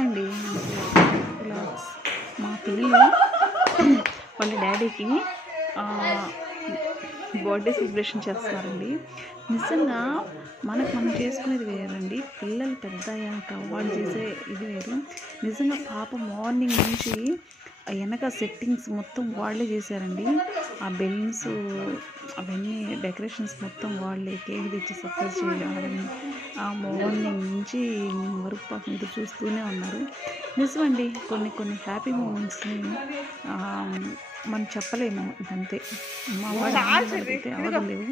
అండి మా పిల్లలు వాళ్ళ డాడీకి బర్త్డే సెలబ్రేషన్ చేస్తున్నారండి. నిజంగా మనం చేసుకునేది వేరండి, పిల్లలు పెద్ద అయ్యాక వాళ్ళు చేసే ఇది వేరు. నిజంగా పాప మార్నింగ్ నుంచి వెనక సెట్టింగ్స్ మొత్తం వాళ్ళే చేశారండి. ఆ బెలూన్స్ అవన్నీ డెకరేషన్స్ మొత్తం వాళ్ళే, కేక్ తెచ్చి సర్ప్రైజ్ చేయడం, ఆ మార్నింగ్ నుంచి ఈవినింగ్ వరకు పాపం ఎదురు చూస్తూనే ఉన్నారు. నిజమండి, కొన్ని హ్యాపీ మూమెంట్స్ని మనం చెప్పలేము, అంతే. మా వాళ్ళైతే అవ్వలేవు.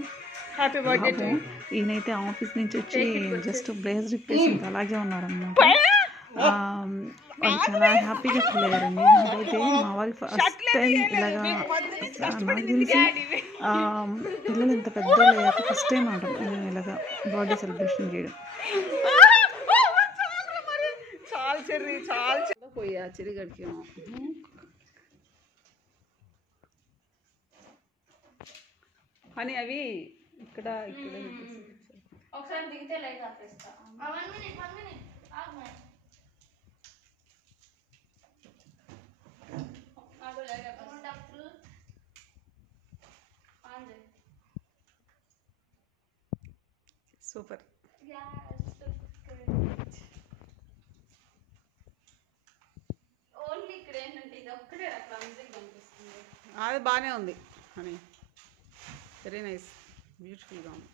పాపం ఈయనైతే ఆఫీస్ నుంచి వచ్చి జస్ట్ బ్రేస్ రిప్పేసి అలాగే ఉన్నారనమాట. వాళ్ళు చాలా హ్యాపీగా ఫీల్ అయ్యారండి. నాకైతే మా వాళ్ళు ఫస్ట్ టైం ఇలాగా, నాకు తెలిసి పిల్లలు ఇంత పెద్దోళ్ళు అయ్యాక ఫస్ట్ టైం ఆడడం నేను ఇలాగా బర్త్డే సెలబ్రేషన్ చేయడం. పోయా చిరిగడికి అని అవి ఇక్కడ ఒకసారి దిగితే లైట్ ఆపేస్తా. సూపర్. ఓన్లీ ఇక్కడ ఏంటంటే ఇది ఒక్కటే క్లమ్జీగా కనిపిస్తుంది. అది బాగానే ఉంది అని, వెరీ నైస్, బ్యూటిఫుల్గా ఉంది.